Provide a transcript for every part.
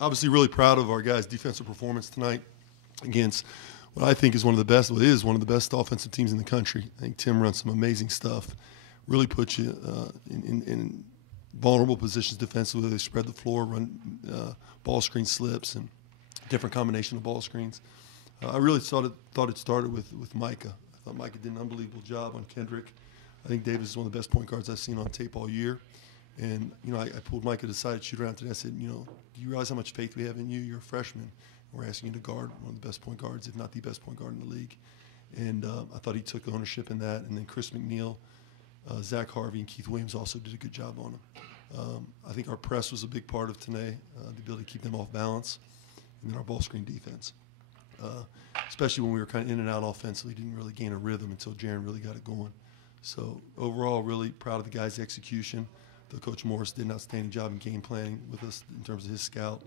Obviously, really proud of our guys' defensive performance tonight against what I think is one of the best. Well, it is one of the best offensive teams in the country. I think Tim runs some amazing stuff. Really puts you in vulnerable positions defensively. They spread the floor, run ball screen slips, and different combination of ball screens. I really thought it started with Micah. I thought Micah did an unbelievable job on Kendrick. I think Davis is one of the best point guards I've seen on tape all year. And, I pulled Micah aside, shoot around today. I said, do you realize how much faith we have in you? You're a freshman. We're asking you to guard one of the best point guards, if not the best point guard in the league. And I thought he took ownership in that. And then Chris McNeil, Zach Harvey, and Keith Williams also did a good job on him. I think our press was a big part of today, the ability to keep them off balance, and then our ball screen defense. Especially when we were kind of in and out offensively, didn't really gain a rhythm until Jarron really got it going. So overall, really proud of the guys' execution. Though Coach Morris did an outstanding job in game planning with us in terms of his scout,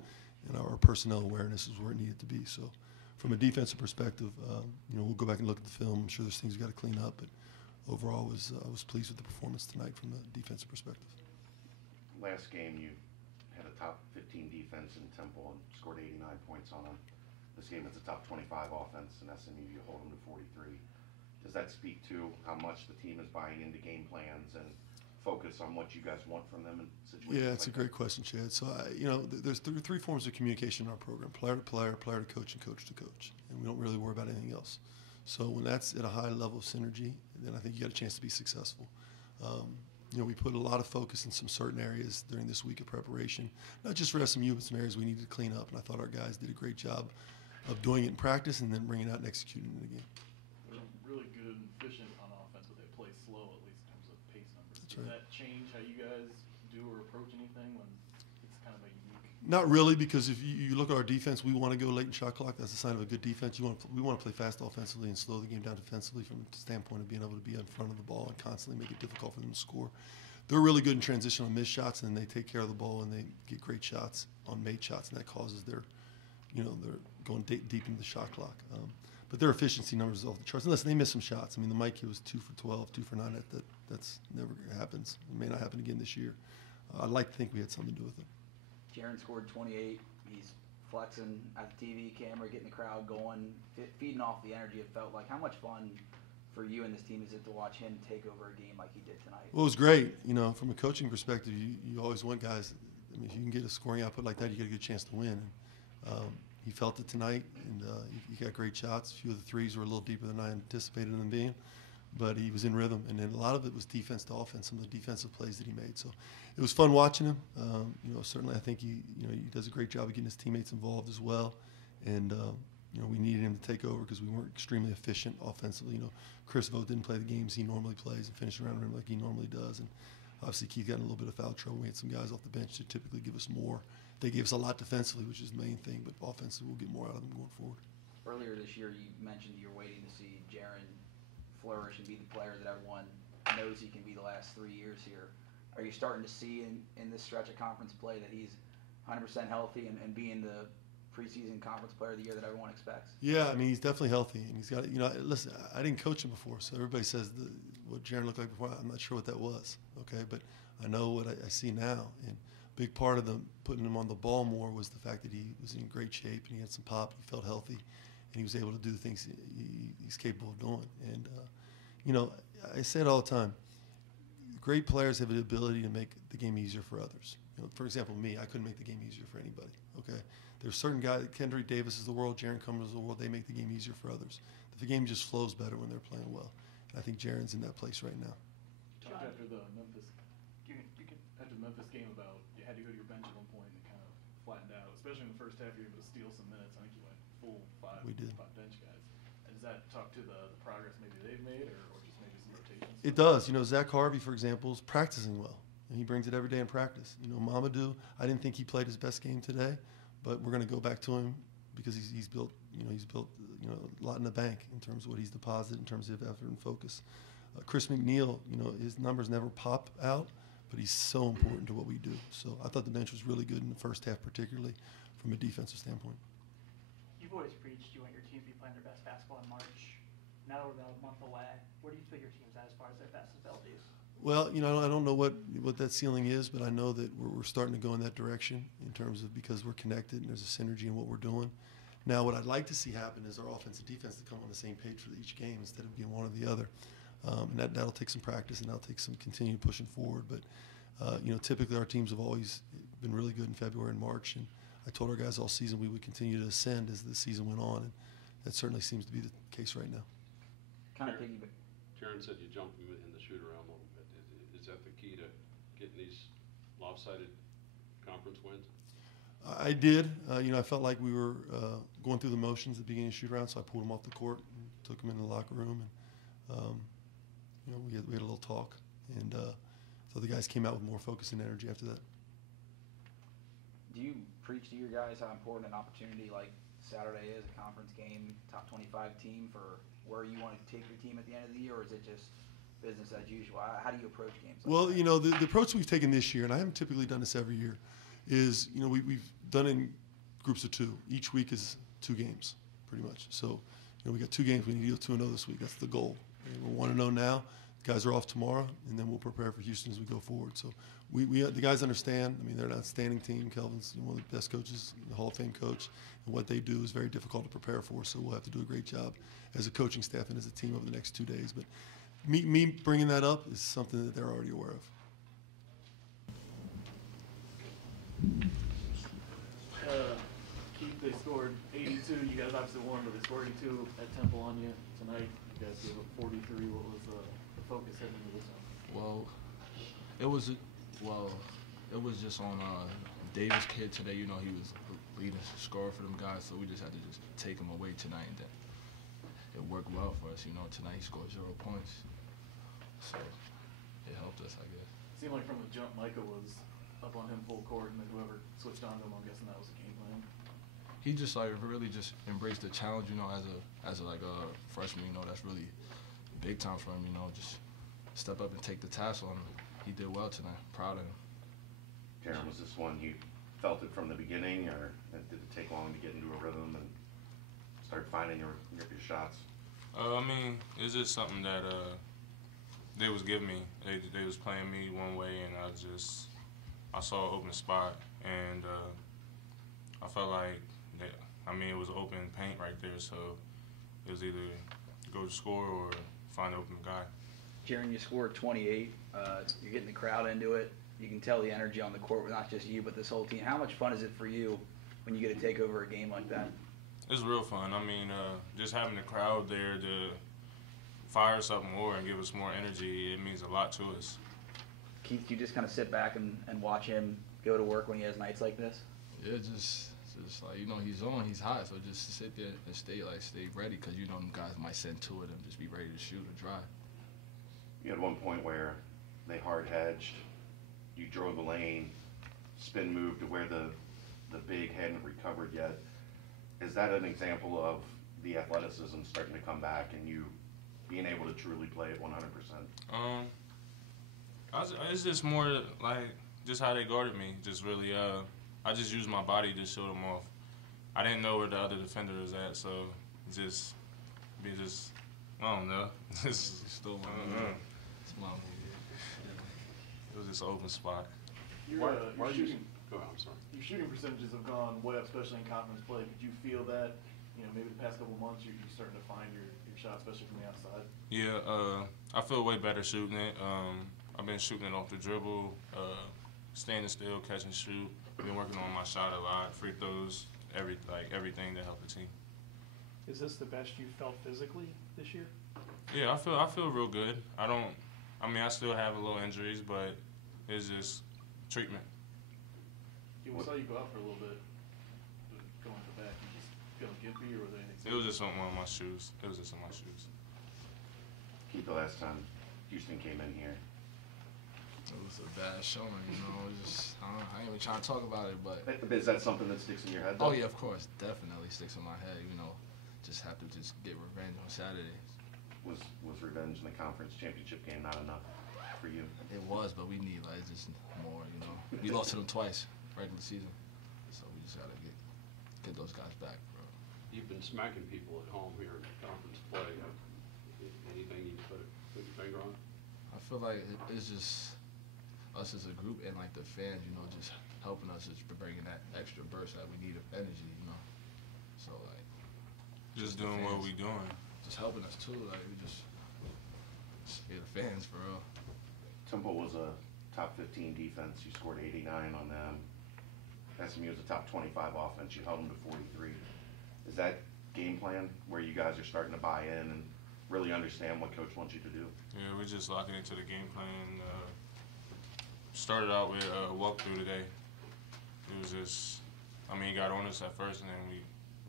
and our personnel awareness is where it needed to be. So from a defensive perspective, we'll go back and look at the film. I'm sure there's things we got to clean up, but overall I was pleased with the performance tonight from the defensive perspective. Last game, you had a top 15 defense in Temple and scored 89 points on them. This game, it's a top 25 offense in SMU. You hold them to 43. Does that speak to how much the team is buying into game plans and focus on what you guys want from them in situations? Yeah, it's a great question, Chad. So, there's three forms of communication in our program: player to player, player to coach, and coach to coach. And we don't really worry about anything else. So when that's at a high level of synergy, then I think you got a chance to be successful. We put a lot of focus in some certain areas during this week of preparation, not just for SMU, but some areas we needed to clean up. And I thought our guys did a great job of doing it in practice and then bringing it out and executing it again. They're really good and efficient on offense, but they play slow, at least in terms of pace numbers. That's Does right. that change how you guys do or approach anything when it's kind of a unique? Not really, because if you look at our defense, we want to go late in shot clock. That's a sign of a good defense. We want to play fast offensively and slow the game down defensively from the standpoint of being able to be in front of the ball and constantly make it difficult for them to score. They're really good in transition on missed shots, and they take care of the ball and they get great shots on made shots, and that causes they're going deep into the shot clock. But their efficiency numbers are off the charts. Unless they miss some shots. I mean, the Mike kid was 2 for 12, 2 for 9. That's never happens. It may not happen again this year. I'd like to think we had something to do with it. Jarron scored 28. He's flexing at the TV camera, getting the crowd going, feeding off the energy. It felt like. How much fun for you and this team is it to watch him take over a game like he did tonight? Well, it was great. From a coaching perspective, you always want guys. I mean, if you can get a scoring output like that, you get a good chance to win. He felt it tonight, and he got great shots. A few of the threes were a little deeper than I anticipated them being, but he was in rhythm. And then a lot of it was defense to offense, some of the defensive plays that he made. So it was fun watching him. Certainly I think he does a great job of getting his teammates involved as well. And we needed him to take over because we weren't extremely efficient offensively. Chris Vogt didn't play the games he normally plays and finish around him like he normally does. And obviously Keith got in a little bit of foul trouble. We had some guys off the bench that typically give us more. They gave us a lot defensively, which is the main thing, but offensively we'll get more out of them going forward. Earlier this year, you mentioned you're waiting to see Jarron flourish and be the player that everyone knows he can be the last 3 years here. Are you starting to see in this stretch of conference play that he's 100% healthy and being the preseason conference player of the year that everyone expects? Yeah, I mean, he's definitely healthy, and he's got, listen, I didn't coach him before, so everybody says what Jarron looked like before. I'm not sure what that was, okay, but I know what I see now, and a big part of them putting him on the ball more was the fact that he was in great shape, and he had some pop, he felt healthy, and he was able to do the things he's capable of doing. And, I say it all the time, great players have the ability to make the game easier for others. For example, me, I couldn't make the game easier for anybody, okay? There's certain guys, Kendrick Davis is the world, Jarron Cumberland is the world, they make the game easier for others. The game just flows better when they're playing well. And I think Jarron's in that place right now. You talked after the Memphis game about you had to go to your bench at one point and it kind of flattened out, especially in the first half you were able to steal some minutes. I think you went full five bench guys. And does that talk to the progress maybe they've made or just maybe some rotations? It does. Zach Harvey, for example, is practicing well. And he brings it every day in practice. Mamadou, I didn't think he played his best game today, but we're going to go back to him because he's built a lot in the bank in terms of what he's deposited in terms of effort and focus. Chris McNeil, his numbers never pop out, but he's so important to what we do. So I thought the bench was really good in the first half, particularly from a defensive standpoint. You've always preached you want your team to be playing their best basketball in March. Now we're about a month away. Where do you feel your team's at as far as their best abilities? Well, you know, I don't know what that ceiling is, but I know that we're starting to go in that direction in terms of because we're connected and there's a synergy in what we're doing. Now, what I'd like to see happen is our offense and defense to come on the same page for each game instead of being one or the other. And that'll take some practice and that'll take some continued pushing forward. But, you know, typically our teams have always been really good in February and March. And I told our guys all season we would continue to ascend as the season went on. And that certainly seems to be the case right now. Kind of piggyback. Jarron said you jumped in the shoot around a little bit. Is that the key to getting these lopsided conference wins? I did. You know, I felt like we were going through the motions at the beginning of the shoot around, so I pulled them off the court and took them into the locker room. And, you know, we had a little talk. And so the guys came out with more focus and energy after that. Do you preach to your guys how important an opportunity like Saturday is, a conference game, top 25 team, for where you want to take your team at the end of the year, or is it just business as usual? How do you approach games like Well, that? you know, the approach we've taken this year, and I haven't typically done this every year, is, you know, we've done it in groups of 2. Each week is 2 games, pretty much. So, you know, we got 2 games. We need to go 2-0 this week. That's the goal. And we're 1-0 now. The guys are off tomorrow, and then we'll prepare for Houston as we go forward. So the guys understand. I mean, they're an outstanding team. Kelvin's one of the best coaches, the Hall of Fame coach, and what they do is very difficult to prepare for. So we'll have to do a great job as a coaching staff and as a team over the next 2 days. But me bringing that up is something that they're already aware of. Keith, they scored 82. You guys obviously won, but they scored 82 at Temple on you tonight. You guys gave up 43. What was the focus heading into this one? Well, it was just on Davis' kid today. You know, he was leading scorer for them guys, so we just had to just take him away tonight. And then it worked well for us. You know, tonight he scored 0 points, so it helped us, I guess. It seemed like from the jump, Micah was up on him full court, and then whoever switched on to him, I'm guessing that was the game plan. He just really just embraced the challenge. You know, as a freshman, you know, that's really big time for him. You know, just step up and take the task on him. He did well tonight. Proud of him. Jarron, was this one you felt it from the beginning, or did it take long to get into a rhythm and start finding your shots? I mean, it's just something that they was giving me. They was playing me one way, and I saw an open spot, and I felt like it was open paint right there, so it was either go to score or find an open guy. Jarron, you scored 28. You're getting the crowd into it. You can tell the energy on the court with not just you, but this whole team. How much fun is it for you when you get to take over a game like that? It's real fun. I mean, just having the crowd there to fire us up more and give us more energy, it means a lot to us. Keith, do you just kind of sit back and watch him go to work when he has nights like this? Yeah, just like, you know, he's hot, so just sit there and stay ready, because you know them guys might send to it and just be ready to shoot or drive. You had one point where they hard hedged, you drove the lane, spin move to where the big hadn't recovered yet. Is that an example of the athleticism starting to come back and you being able to truly play at 100%? It's just more like just how they guarded me. Just really, I just used my body to show them off. I didn't know where the other defender was at, so I don't know. Still, It was just an open spot. Your shooting, Go ahead, I'm sorry. your shooting percentages have gone way up, especially in conference play. Did you feel that, maybe the past couple months you're starting to find your shot, especially from the outside? Yeah, I feel way better shooting it. I've been shooting it off the dribble, standing still, catch and shoot. Been working on my shot a lot, free throws, everything to help the team. Is this the best you felt physically this year? Yeah, I feel real good. I still have a little injuries, but it's just treatment. We saw you go out for a little bit, going to the back. You just feeling gimpy, or was there anything? It was just on one of my shoes. It was just on my shoes. Keith, the last time Houston came in here, It was a bad showing, you know. I ain't even trying to talk about it, but is that something that sticks in your head, though? oh yeah, of course, definitely sticks in my head. You know, just have to get revenge on Saturday. Was revenge in the conference championship game not enough for you? It was, but we need just more. You know, we lost to them twice regular season, so we just gotta get those guys back, bro. You've been smacking people at home here in conference play. Anything you put your finger on? I feel like it's just us as a group and like the fans, you know, just helping us, just bringing that extra burst that we need of energy, you know. So like, Just doing what we doing. just helping us too. Like we just be the fans for real. Temple was a top 15 defense. You scored 89 on them. SMU was a top 25 offense. You held them to 43. Is that game plan where you guys are starting to buy in and really understand what coach wants you to do? Yeah, we're just locking into the game plan. Started out with a walkthrough today. It was just, I mean, he got on us at first, and then we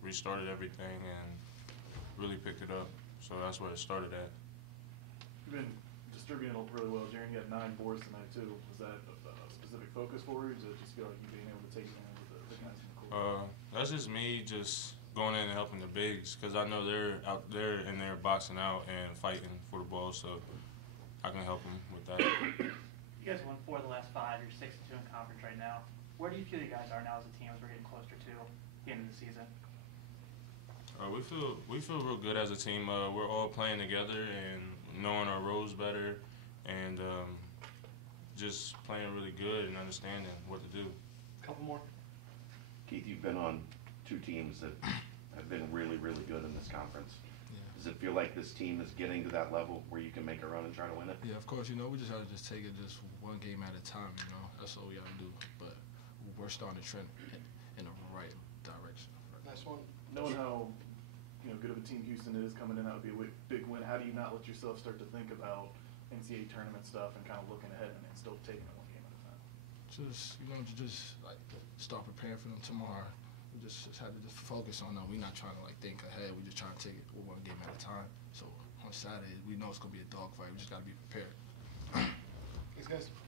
restarted everything and really picked it up. So that's where it started at. You've been distributing it really well, Jarron. You had 9 boards tonight too. Was that a specific focus for you? Or does it just feel like you being able to take advantage of the guys in the court? That's just me just going in and helping the bigs, because I know they're out there and they're boxing out and fighting for the ball, so I can help them with that. You guys won 4 of the last 5. You're 6-2 in conference right now. Where do you feel you guys are now as a team as we're getting closer to the end of the season? We feel real good as a team. We're all playing together and knowing our roles better, and just playing really good and understanding what to do. Couple more. Keith, you've been on 2 teams that have been really, really good in this conference. Yeah. Does it feel like this team is getting to that level where you can make a run and try to win it? Yeah, of course, you know, we just have to just take it just one game at a time, you know. That's all we got to do. But we're starting to trend in the right direction. Nice one. Knowing how good of a team Houston is coming in, that would be a big win. How do you not let yourself start to think about NCAA tournament stuff and kind of looking ahead and still taking it one game at a time? Just, you know, just like start preparing for them tomorrow. We just have to just focus on them. We're not trying to like think ahead. We're just trying to take it one game at a time. So on Saturday, we know it's going to be a dogfight. We just got to be prepared. Thanks, guys.